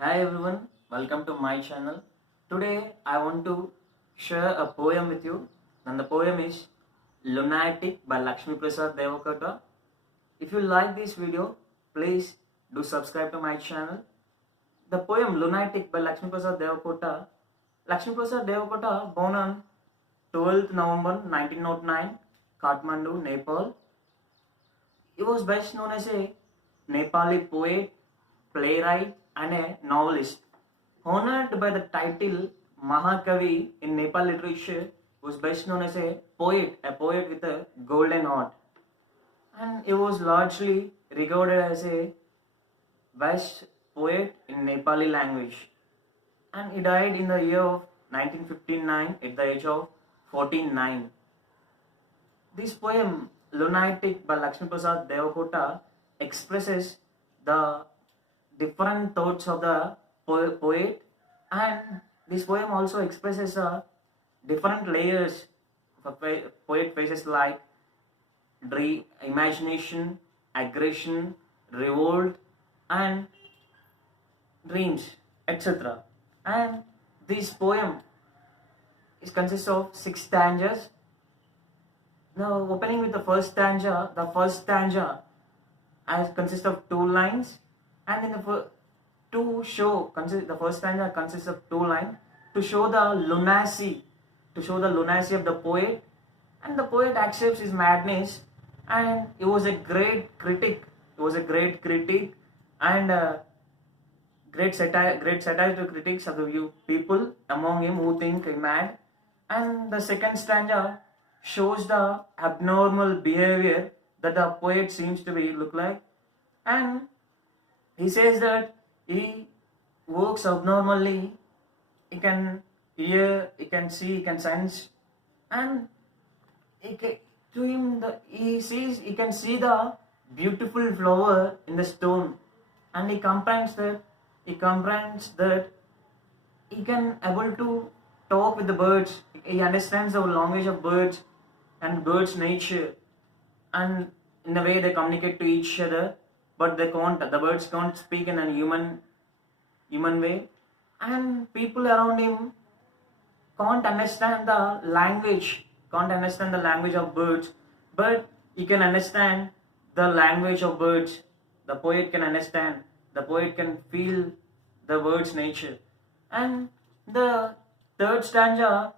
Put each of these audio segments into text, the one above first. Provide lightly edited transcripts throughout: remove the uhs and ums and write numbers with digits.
Hi everyone, welcome to my channel. Today I want to share a poem with you, and the poem is Lunatic by Laxmi Prasad Devakota. If you like this video, please do subscribe to my channel. The poem Lunatic by Laxmi Prasad Devakota. Laxmi Prasad Devakota, born on 12th November 1909, Kathmandu, Nepal. He was best known as a Nepali poet, playwright, and a novelist. Honored by the title Mahakavi in Nepal literature, was best known as a poet with a golden heart. And he was largely regarded as a best poet in Nepali language. And he died in the year of 1959 at the age of 49. This poem, Lunatic by Laxmi Prasad Devakota, expresses the different thoughts of the poet, and this poem also expresses different layers of a poet faces like dream, imagination, aggression, revolt, and dreams, etc. And this poem consists of 6 stanzas. Now, opening with the first stanza, consists of 2 lines, and in the the first stanza consists of 2 lines to show the lunacy, of the poet, and the poet accepts his madness, and he was a great critic. And great satire to critics of the people among him who think he mad. And the second stanza shows the abnormal behavior that the poet seems to be look like, and he says that he works abnormally. He can hear, he can see, he can sense, and to him he can see the beautiful flower in the stone, and he comprehends that he can able to talk with the birds. He understands the language of birds and birds' nature, and in the way they communicate to each other, but the birds can't speak in a human way, and people around him can't understand the language of birds, but he can understand the language of birds. The poet can feel the bird's nature. And the third stanza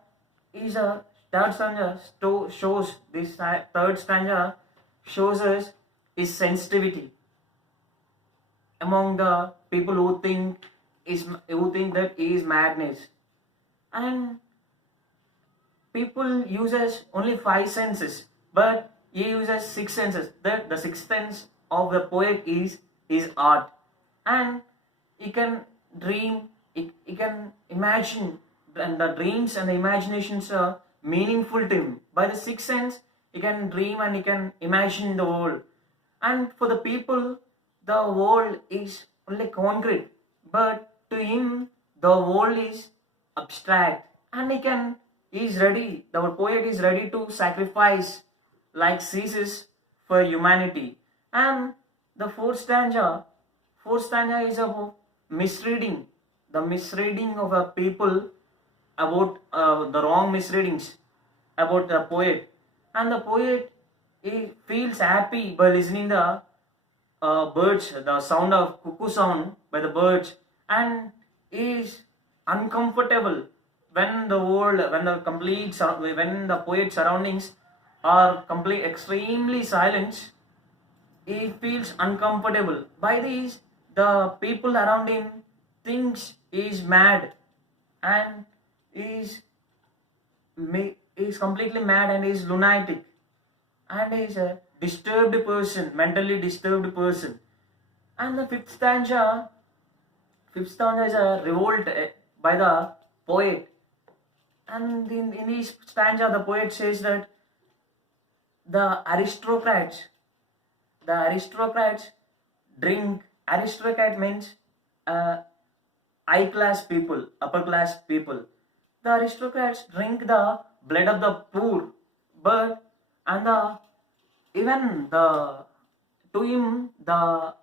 shows us his sensitivity among the people who think that he is madness. And people uses only 5 senses, but he uses 6 senses. That the sixth sense of the poet is his art, and he can dream, he can imagine, and the dreams and the imaginations are meaningful to him. By the sixth sense, he can dream and he can imagine the world. And for the people, the world is only concrete, but to him, the world is abstract, and our poet is ready to sacrifice like ceases for humanity. And the fourth stanza is about misreading, the misreading of a people, about the wrong misreadings about the poet. And the poet, he feels happy by listening the birds, the sound of cuckoo sound by the birds, and is uncomfortable when the poet's surroundings are extremely silent. He feels uncomfortable. By this, the people around him thinks he is mad, and is completely mad, and is lunatic, and is a mentally disturbed person. And the fifth stanza is a revolt by the poet. And in this stanza, the poet says that the aristocrats drink. Aristocrat means high class people, upper class people. The aristocrats drink the blood of the poor, but to him the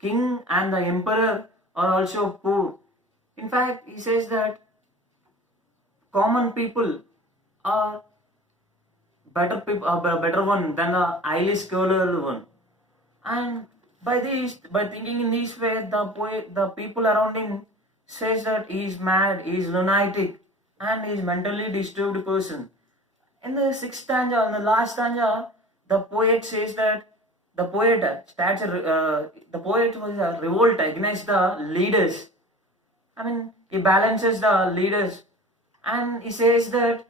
king and the emperor are also poor. In fact, he says that common people are better one than the highly skilled one. And by thinking in this way, the people around him says that he is mad, he is lunatic, and he is mentally disturbed person. In the sixth stanza, in the last stanza, the poet says that the poet was a revolt against the leaders. I mean, he balances the leaders, and he says that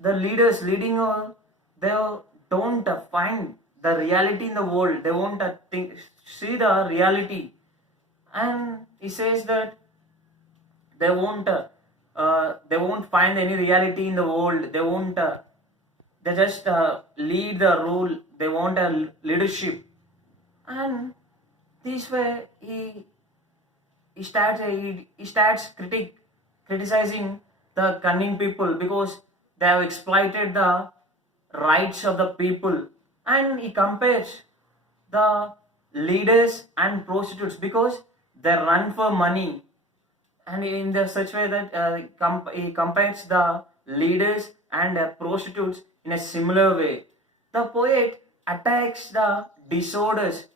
the leaders leading all, they don't find the reality in the world. They won't see the reality, and he says that they won't find any reality in the world. They just lead the rule. They want a leadership, and this way he starts criticizing the cunning people because they have exploited the rights of the people, and he compares the leaders and prostitutes because they run for money, and in the such way that he compares the leaders and prostitutes in a similar way. The poet attacks the disorders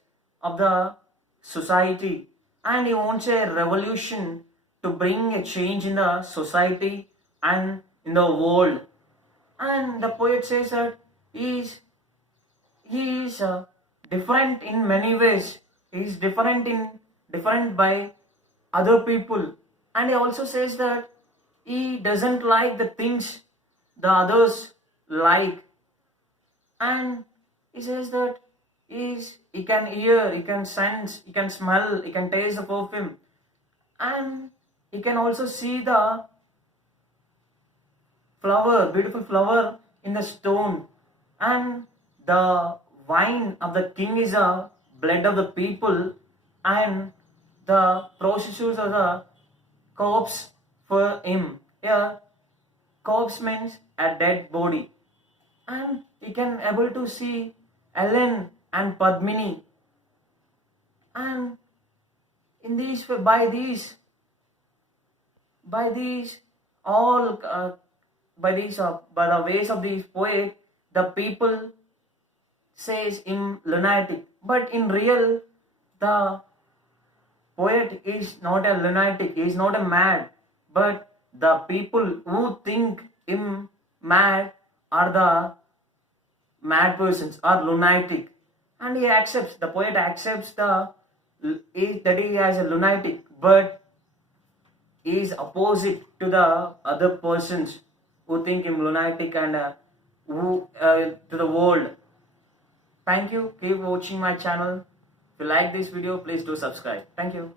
of the society, and he wants a revolution to bring a change in the society and in the world. And the poet says that he is different in many ways. He is different by other people, and he also says that he doesn't like the things the others like, and he says that he can hear, he can sense, he can smell, he can taste the perfume, and he can also see the beautiful flower in the stone, and the wine of the king is the blood of the people, and the prostitutes are the corpse for him. Yeah, corpse means a dead body, and he can able to see Ellen and Padmini, and in these by these all by the ways of these poet, the people says him lunatic, but in real the poet is not a lunatic, he is not a mad, but the people who think him mad are the mad persons, are lunatic, and the poet accepts that he has a lunatic, but he is opposite to the other persons who think him lunatic and who to the world. Thank you. Keep watching my channel. If you like this video, please do subscribe. Thank you.